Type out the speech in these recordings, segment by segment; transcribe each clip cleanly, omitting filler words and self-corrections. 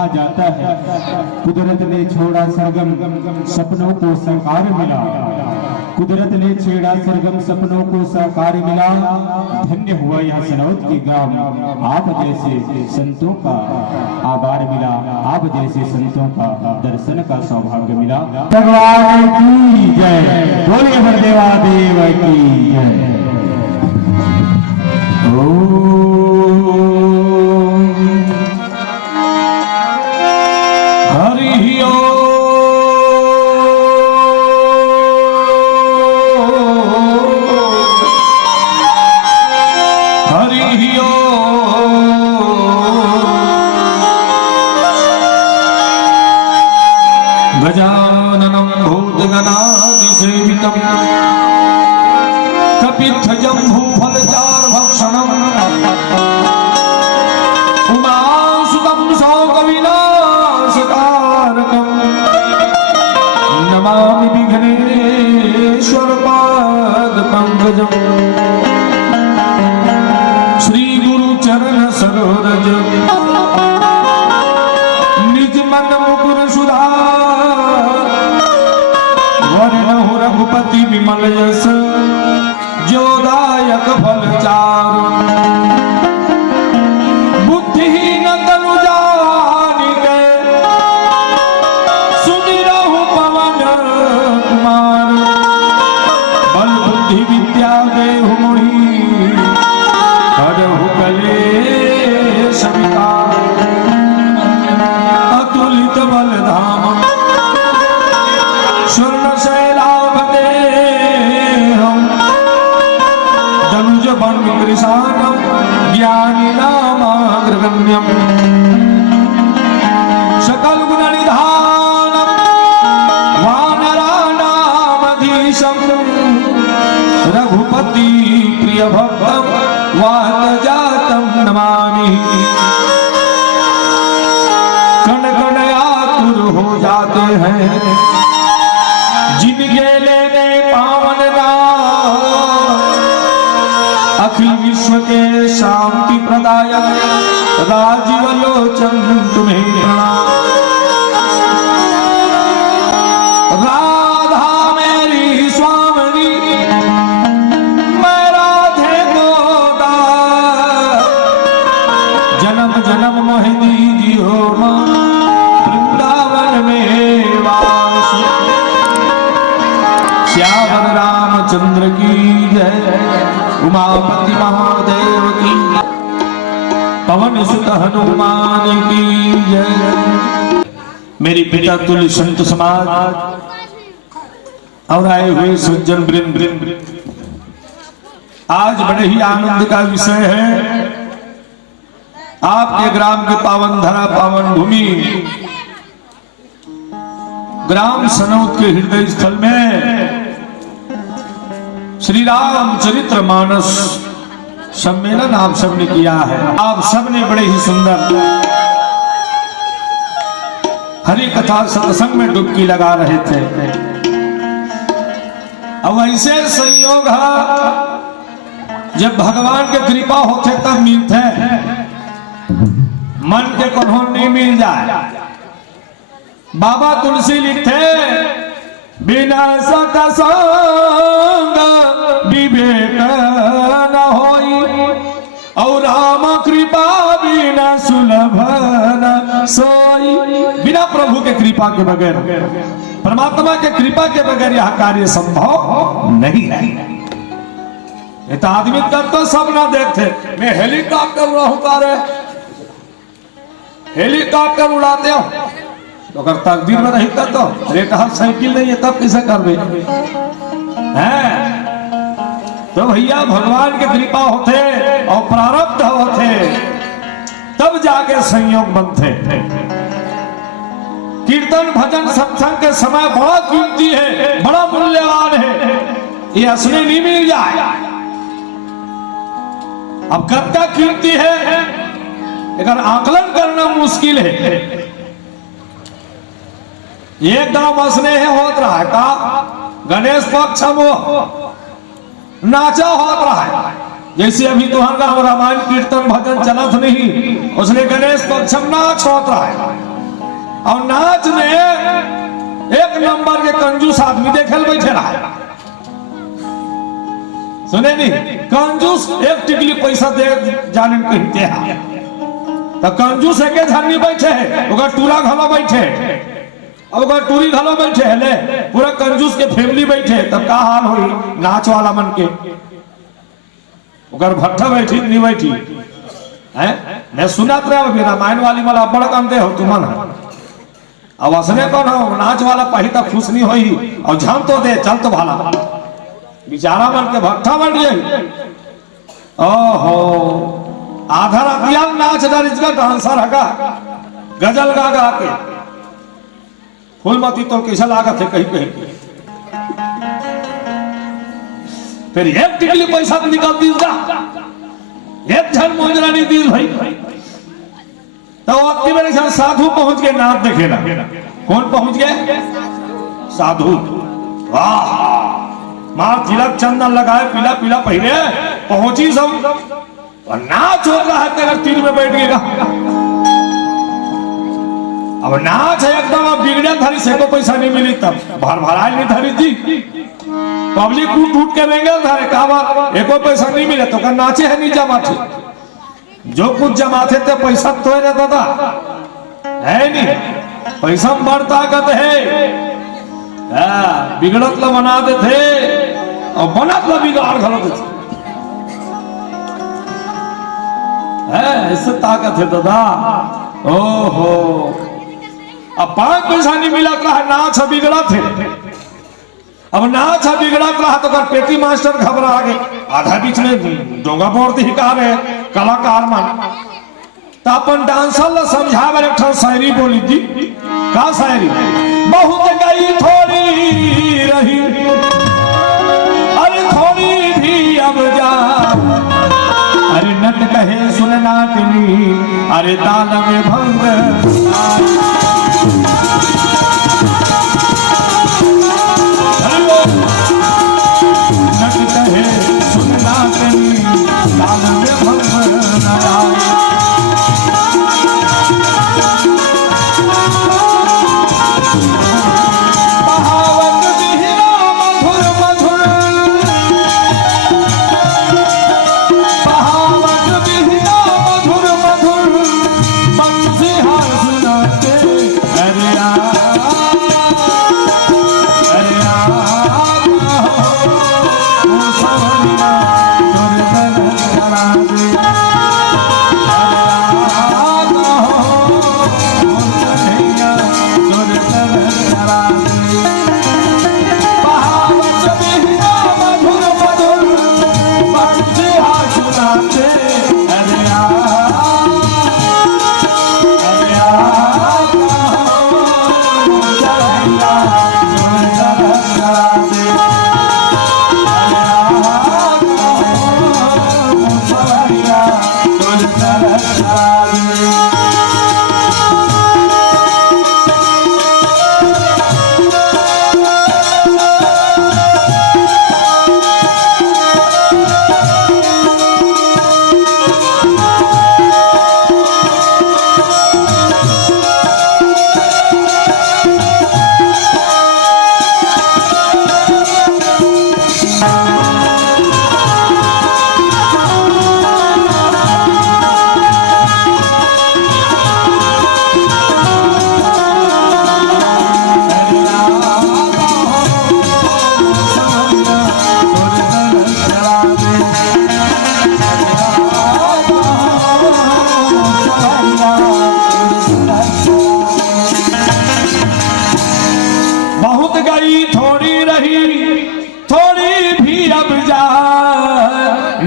कहा जाता है कुदरत ने छोड़ा सरगम सपनों को साकार मिला, कुदरत ने छेड़ा सरगम सपनों को साकार मिला। धन्य हुआ यह सनौत की ग्राम, आप जैसे संतों का आभार मिला, आप जैसे संतों का दर्शन का सौभाग्य मिला। भगवान की जय, बोलिए हरदेवा देव की जय। हरि ओम। गजाननं भूतगणाधिसेवितं कपित्थजम्बूफलचारुभक्षणम् उमासुतं शोकविनाशकारकम् नमामि विघ्नेश्वरपादपङ्कजम् श्रीगुरुचरणसरोरज निज मन मुकुर सुधा वरणहु रघुपति विमल यश जोदायक फल चारु बुद्धिहीन तनु जानिके सुमिरहु पवन कुमार बल बुद्धि विद्या देहु मोहि हरहु कलेश विकार अतुलित बल धाम स्वर्ण कृशानम ज्ञानिनामाग्रगण्यम सकल गुण निधानम वानराणामधीशम रघुपति प्रिय भक्तम वातजातम नमामि। कण कण आतुर हो जाते हैं जिनके लेने पावन अखिल विश्व के शांति प्रदायक राजीव लोचन तुम्हें प्रणाम। राधा मेरी स्वामिनी मैं राधे को दास, जन्म जन्म मोहि दीजियो मां वृंदावन में वास। श्यावर रामचंद्र की जय, उमापति महादेव की, पवन सुत हनुमान की जय। मेरी पिता तुल्य संत समाज और आए हुए सज्जन वृंद, आज बड़े ही आनंद का विषय है। आपके ग्राम के पावन धरा पावन भूमि ग्राम सनौत के हृदय स्थल में श्री राम चरित्र मानस सम्मेलन आप सबने किया है। आप सबने बड़े ही सुंदर हरि कथा सत्संग में डुबकी लगा रहे थे। अब ऐसे संयोग है जब भगवान के कृपा होते तब मिलते, मन के कन्हों नहीं मिल जाए। बाबा तुलसी लिखते बिना सत्संग विवेक न होई और राम कृपा बिना सुलभ न सोई। बिना प्रभु के कृपा के बगैर, परमात्मा के कृपा के बगैर यह कार्य संभव नहीं है। ये तो आदमी तक तो सब ना देखते। मैं हेलीकॉप्टर उड़ाऊं, हेलीकॉप्टर उड़ाते हो तो अगर तकदीर में नहीं कर तो रेट हाथ साइकिल नहीं है तब कैसे कर दे हैं? तो भैया भगवान के कृपा होते और प्रारब्ध होते तब जाके संयोग बनते। कीर्तन भजन सत्संग के समय बड़ा कीमती है, बड़ा मूल्यवान है। ये असली नहीं मिल जाए। अब कब तक कीमती है अगर आकलन करना मुश्किल है। एक गांव मसने है होत रहा है का गणेश पक्ष वो नाचा होत रहा है। जैसे अभी तुहर गांव रामायण कीर्तन भजन चलत नहीं, उसने गणेश पक्ष नाच होत रहा है। और नाच में एक नंबर के कंजूस आदमी देखे बैठे रहा। सुने नहीं, कंजूस एक टिकली पैसा दे जाने कहते हैं तो कंजूस एक झरनी बैठे है, टूरा घलो बैठे, अब टूरी घलो बैठे है ले, पूरा कंजूस के फैमिली बैठे, तब का हाल हुई नाच वाला मन के भट्ठा बैठी नहीं बैठी है। मैं सुना तो रामायण वाली वाला बड़ा काम दे हो तुमन है। अब असने कौन हो नाच वाला पहले तक खुश नहीं हुई और झाम तो दे चल तो भाला बेचारा मन के भट्ठा बन गए। ओहो आधा रातिया नाच इसका डांसर हगा गजल गा गा के फूलमती तो कैसा लागा थे कहीं कहीं। फिर एक टिकली पैसा तो निकाल दीजा, एक झन मोजरा नहीं दी भाई। तो आपकी मेरे साथ साधु पहुंच गए नाच देखे ना। कौन पहुंच गए? साधु। वाह मां तिलक चंदन लगाए पीला पीला पहले पहुंची सब और नाच हो रहा है तेरे तीर में बैठ गएगा। अब नाच है एकदम अब बिगड़े धरी से को पैसा नहीं मिली तब भर भराई नहीं धरी थी पब्लिक टूट टूट के रहेंगे धरे का एको पैसा नहीं मिले तो का नाचे है नहीं जमा थे जो कुछ जमा थे तो पैसा तो है दादा है नहीं पैसा बढ़ता कहते है बिगड़त ला बना देते और बनत ला बिगाड़ घलो देते है ऐसे ताकत है दादा। ओहो अब 5 पैसा नहीं मिला रहा नाच बिगड़ा थे। अब नाच बिगड़ा रहा तो कर पेटी मास्टर घबरा गए आधा बीच में डोंगा बोर दी का रहे कलाकार मन तो अपन डांसर ला समझावे एक शायरी बोली थी। का शायरी? बहुत गई थोड़ी रही अरे थोड़ी भी अब जा अरे नट कहे सुन नाटनी अरे ताल में भंग नट कहे सुन नाटनी ताल में भंग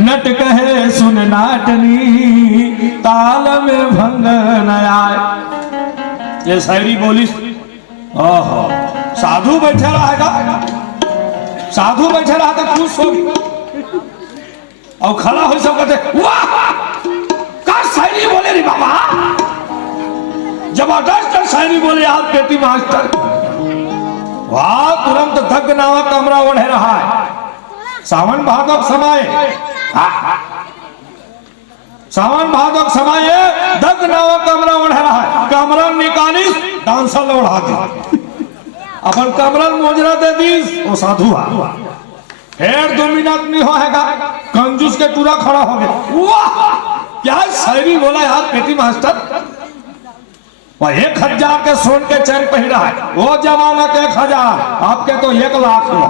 नट कहे सुन नाटनी ताल में भंग न आए। ये शायरी बोली। ओहो साधु बैठे रहेगा, साधु बैठे रहा तो खुश होगी और खड़ा हो सब कहते वाह का शायरी बोले रे बाबा, जबरदस्त शायरी बोले आप बेटी मास्टर। वाह तुरंत धग नावा कमरा ओढ़े रहा है। सावन भादव समय सावन भादव समय दग नावा कमरा ओढ़ रहा है, कमरा निकाली डांसर ओढ़ा दी, अपन कमरा मोजरा दे दी, वो साधु हुआ। फिर 2 मिनट नहीं होगा, कंजूस के टूरा खड़ा हो गया। वाह क्या शायरी बोला यार पेटी मास्टर। वह 1000 के सोन के चैन पहना है, वो जमाना के 1000, आपके तो 1 लाख हुआ।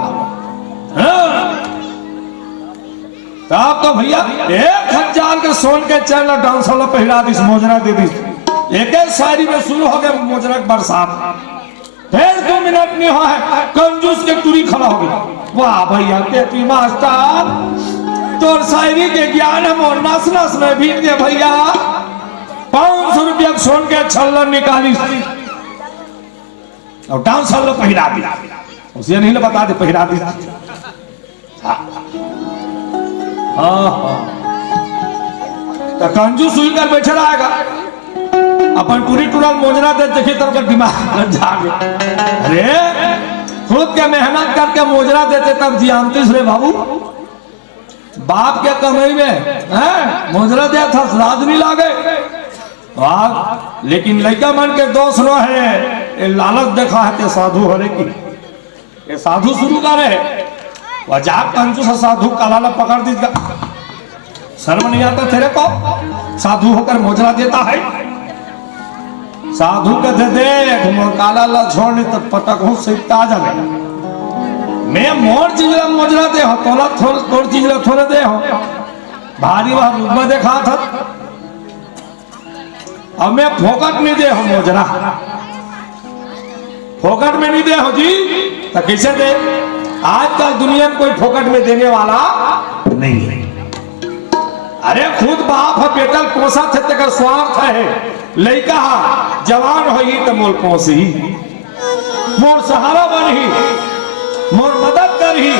तो आप तो भैया 1000 के सोन के चैन डांस वाला पहरा दी, मोजरा दे दी। एक शायरी में शुरू हो गया मोजरा की बरसात। फिर 2 मिनट नहीं हुआ है, कंजूस के टूरी खड़ा हो गया। वाह भैया पेटी मास्टर, तोर शायरी के ज्ञान हम और नस नस में बीत गए भैया। 500 रुपया सोन के छल्ला निकाली और डांस वाला पहरा दी, उसे नहीं बता दे पहरा दी। तो कंजूस हुई कर बैठे रहेगा, अपन पूरी टूरल मोजरा दे देखी तब का दिमाग जागे। अरे खुद के मेहनत करके मोजरा देते तब जियांतीस रे बाबू, बाप के कमाई में मोजरा दिया था, राज नहीं लागे। लेकिन लड़का मन के दोस्त रो है, ये लालच देखा है ते साधु हरे की, ये साधु शुरू करे वजाक कंजूस साधु काला पकड़ दीजिएगा। शर्म नहीं आता तेरे को, साधु होकर मोजरा देता है। साधु के दे दे काला ला छोड़ने तो पटक हो सीखता जाए। मैं मोर चीज मोजरा दे हो, तोला थोड़ चीज थोड़े दे हो, भारी वहां रूप में देखा था। अब मैं फोकट नहीं दे हो मोजरा, फोकट में नहीं दे हो जी, तो कैसे दे? आजकल दुनिया में कोई फोकट में देने वाला नहीं है। अरे खुद बाप है बेटल पोसा थे तेकर स्वार्थ है, लड़का जवान हो ही तो मोल पोसी, मोर सहारा बन ही, मोर मदद कर ही,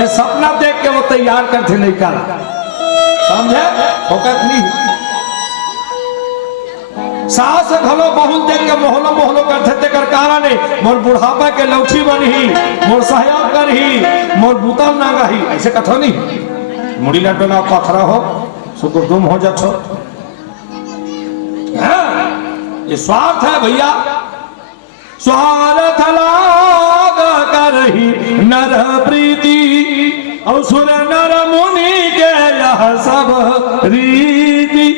ये सपना देख के वो तैयार करते लड़का, समझे? फोकट नहीं। सास घलो बहुत देख के मोहलो मोहलो करते तेकर कारा ने, मोर बुढ़ापा के लौठी बनी, मोर सहयोग कर ही, मोर बुतल ना गही, ऐसे कथो नहीं। मुड़ी लटना पथरा हो सुको तुम हो जाओ, ये स्वार्थ है भैया। स्वार्थ लाग करही नर प्रीति, और सुर नर मुनि के यह सब रीति,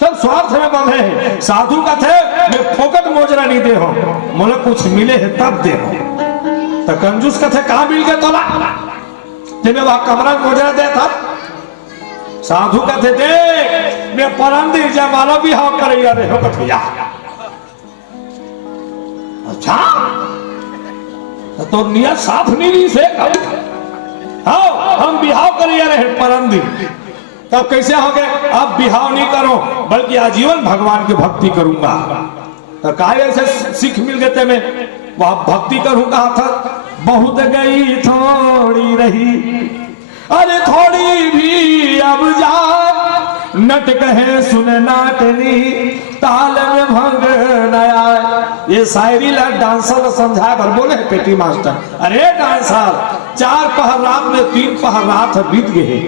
सब स्वार्थ में बंधे हैं। साधु का थे मैं फोकट मोजरा नहीं दे हो, मोले कुछ मिले है तब दे हो। तो कंजूस का थे कहा मिल गए तोला, जिन्हें वहां कमरा मोजरा दे था। साधु का थे दे मैं परंदी जमाला भी हाँ करिया रे हो कथिया। अच्छा तो नियत साफ नहीं से हाँ हम बिहाव करिए रहे परंदी, तब कैसे हो गए? अब बिहाव नहीं करो बल्कि आजीवन भगवान की भक्ति करूंगा। तो काहे ऐसे सीख मिल गए मैं वह भक्ति करूंगा था। बहुत गई थोड़ी रही, अरे थोड़ी भी अब जा, नट कहे सुने नाटनी, ताल में भंग नया। ये शायरी ला डांसर समझा कर बोले पेटी मास्टर, अरे डांसर 4 पहर रात में 3 पहर रात बीत गए,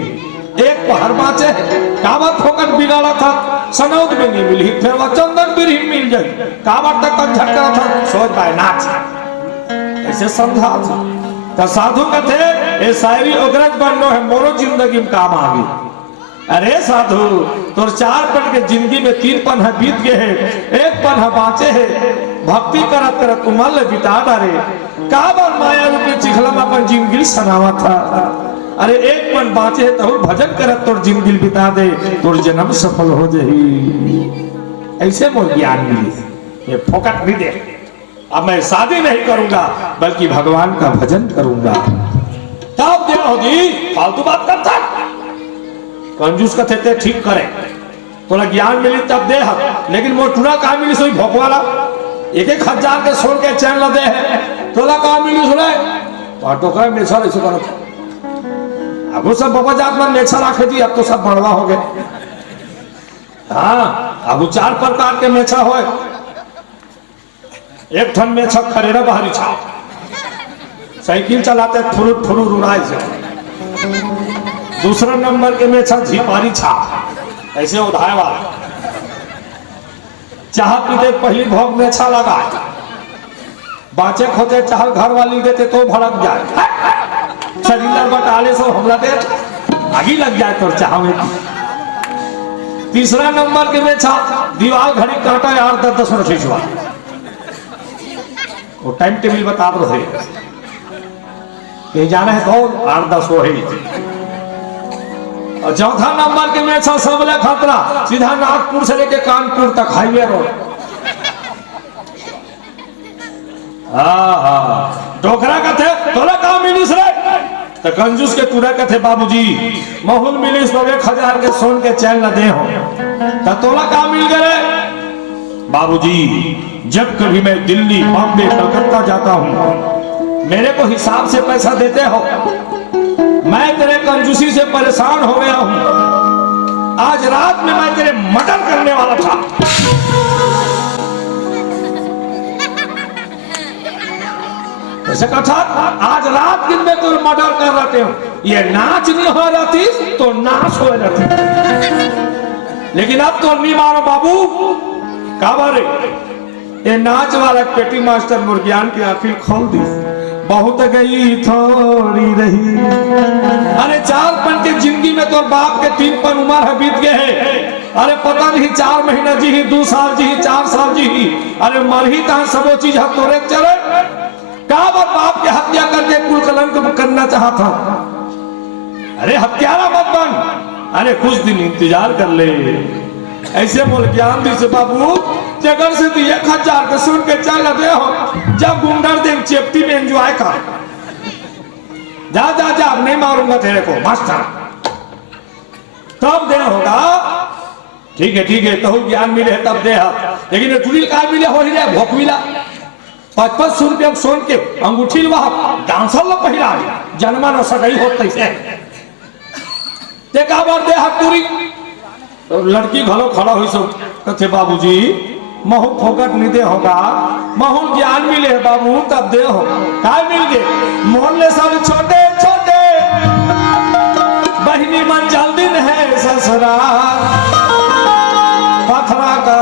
1 पहर बाँचे, कावत फोकट बिगाड़ा था, सनौद में नहीं मिली, फिर वह चंदन भी मिल जाए, कावत तक झटका था, सोच पाए नाच ऐसे समझा था। तो साधु का थे ये शायरी उग्रज बननो है, मोरो जिंदगी में काम आ गई। अरे साधु तोर 4 पन के जिंदगी में 3 पन है बीत गए है, 1 पन है बाँचे है, भक्ति करत करत कुमल बिता डारे, काबर माया रूपी चिखला में अपन जिंदगी सनावा था। अरे 1 पन बाँचे है तो भजन करत तोर जिंदगी बिता दे, तोर जन्म सफल हो जाही। ऐसे मोर ज्ञान मिली, ये फोकट भी दे। अब मैं शादी नहीं करूंगा बल्कि भगवान का भजन करूंगा। तब दे होगी, फालतू बात करता कंजूस का थे ठीक करे, थोड़ा ज्ञान मिली तब दे। लेकिन मोटूरा कहा मिली सोई भोकवाला 1-1 हजार के सोन के चैन लदे है, थोड़ा कहा मिली सुने टोकरा मेछा ऐसे करो। अब सब बाबा जात में मेछा रखे थी, अब तो सब बड़वा हो गए। हाँ अब 4 प्रकार के मेछा हो, एक ठन में छक खरेरा बाहरी छा, साइकिल चलाते फुरुट फुरुट उड़ाए से। दूसरा नंबर के में छा झिपारी छा, ऐसे उधाए वाला। चाह पीते पहली भोग में अच्छा लगा, बाचे खोते चाह घर वाली देते तो भड़क जाए, सिलेंडर बटाले से हमला दे आगी लग जाए तो चाह में। तीसरा नंबर के में छा दीवार घड़ी काटा यार 10 मिनट खींचवा, वो टाइम टेबल बता रहे कहीं जाना है तो 8-10 हो ही। और चौथा नंबर के में छा सबले खतरा सीधा नागपुर से लेके कानपुर तक हाईवे रोड। डोकरा का थे तोला काम मिलिस रे तो कंजूस के तुरा का थे बाबूजी महूल मिलिस तो 1000 के सोन के चैन न दे हो तो तोला काम मिल गए बाबूजी। जब कभी मैं दिल्ली बॉम्बे कलकत्ता जाता हूँ मेरे को हिसाब से पैसा देते हो, मैं तेरे कंजूसी से परेशान हो गया हूँ। आज रात में मैं तेरे मर्डर करने वाला था। ऐसे कथा आज रात दिन में तो मर्डर कर रहे हो, ये नाच नहीं हो जाती तो नाच हो जाती, लेकिन अब तो नहीं मारो बाबू काबारे। ये नाच वाला पेटी मास्टर मुर्गियान की आखिर खोल दी, बहुत गई थोड़ी रही। अरे 4 पन के जिंदगी में तो बाप के 3 पन उम्र है बीत गए हैं। अरे पता नहीं 4 महीना जी ही, 2 साल जी ही, 4 साल जी ही, अरे मर ही कहां सबो चीज हम तोरे चले। बाप के हत्या करके कुल कलंक करना चाहता, अरे हत्यारा मत बन, अरे कुछ दिन इंतजार कर ले। ऐसे बोल ज्ञान दी से बाबू जगह से 1000 के सुन के चल दे हो, जब गुंडर दिन चेप्टी में एंजॉय कर, जा जा जा नहीं मारूंगा तेरे को मास्टर, तब दे होगा। ठीक है तो ज्ञान मिले तब दे, लेकिन टूरी का मिले हो ही रहे भोक मिला 55 रुपया सोन के अंगूठी डांसर लो पहिरा जन्मा न सगई हो तैसे देखा बार दे हाथ पूरी तो लड़की घलो खड़ा हुई सब कथे बाबूजी महू फोकट नहीं दे होगा, महू ज्ञान मिले है बाबू तब दे हो। काय मिल गए मोहल्ले सब छोटे छोटे बहिनी मन जल्दी है ससुराल पथरा का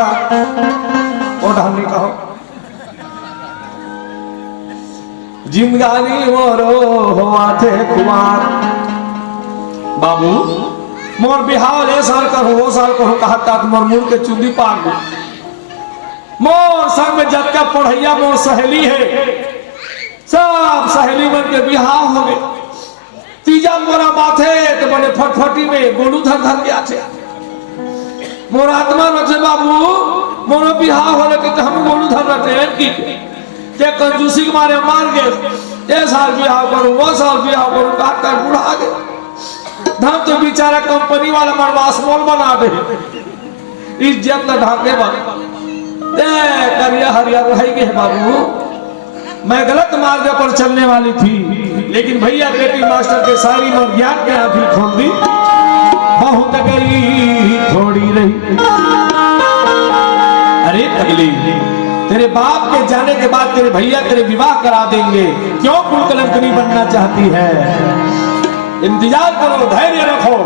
ओढ़ानी कहो जिंदगानी मोरो हुआ थे कुमार। बाबू मोर बिहाव ले साल करो वो साल करो कहता मोर मुंह के चुंदी पाग मोर संग में जब का पढ़ैया मोर सहेली है, सब सहेली मन के बिहाव हो गए। तीजा मोरा माथे तो बने फटफटी में गोलू धर धर के आछे मोर आत्मा रखे बाबू मोर बिहाव हो के तो हम गोलू धर रखे की के कंजूसी के मारे मार गए। ये साल बिहाव करूं वो साल बिहाव करूं काट कर बुढ़ा गए। धम तो बेचारा कंपनी वाला मरवास मोल बना दे इज्जत न ढाके दे करिया हरिया रही गए। बाबू मैं गलत मार्ग पर चलने वाली थी, लेकिन भैया बेटी मास्टर के सारी और ज्ञान के आंखें खोल दी। बहुत गई थोड़ी रही। अरे पगली तेरे बाप के जाने के बाद तेरे भैया तेरे विवाह करा देंगे, क्यों कुल कलंकनी बनना चाहती है? इंतजार करो, धैर्य रखो,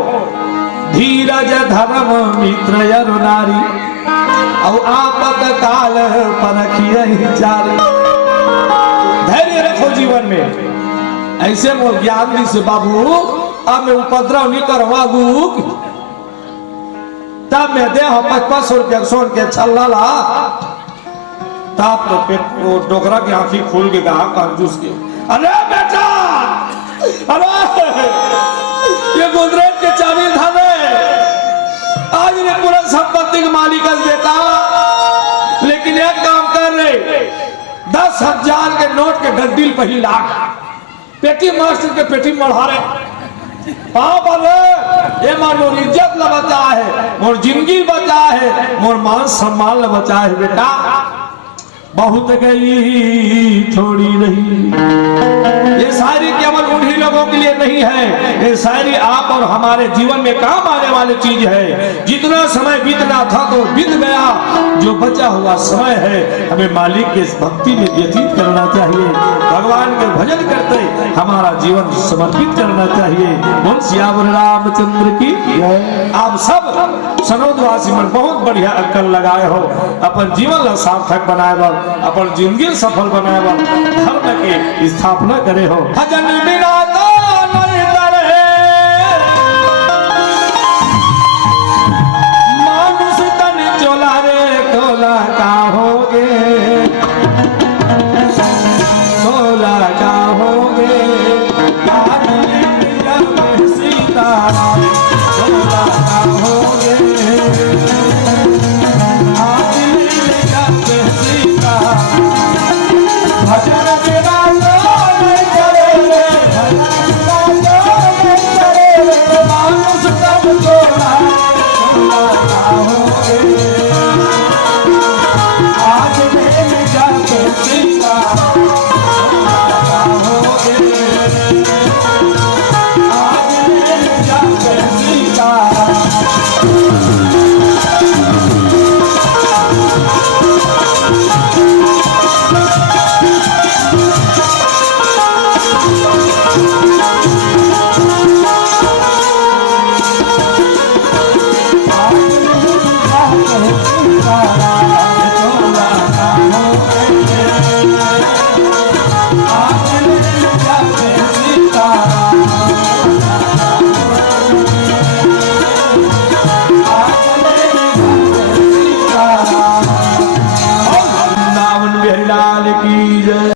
धीरज धर्म मित्र यरु नारी और आपत काल परखिए चारी। धैर्य रखो जीवन में। ऐसे मोर ज्ञान से बाबू अब मैं उपद्रव नहीं करवाऊं तब मैं दे 55 रुपया सोन के छल्ला तब तो पेट वो डोकरा की आंखी खोल के कहा कंजूस के अरे बेटा अरे ये गुजरात के चाबी धाने आज ने पूरा संपत्ति के मालिक बेटा, लेकिन एक काम कर रहे 10,000 के नोट के गड्डिल पही लाख पेटी मास्टर के पेटी मढ़ा रहे पाप ये मोर इज्जत न बचा है, मोर जिंदगी बचा है, मोर मान सम्मान न बचा है। बेटा बहुत गई थोड़ी रही। ये शायरी केवल उन्हीं लोगों के लिए नहीं है, ये शायरी आप और हमारे जीवन में काम आने वाली चीज है। जितना समय बीतना था तो बीत गया, जो बचा हुआ समय है हमें मालिक के भक्ति में व्यतीत करना चाहिए, भगवान के भजन करते हमारा जीवन समर्पित करना चाहिए। बोल सियावर रामचंद्र की। आप सब सनोदवासी मन बहुत बढ़िया अक्कल लगाए हो, अपन जीवन ला सार्थक बनाए बर, अपन जिंदगी सफल बनाए बर धर्म के स्थापना करे हो। भजन बिना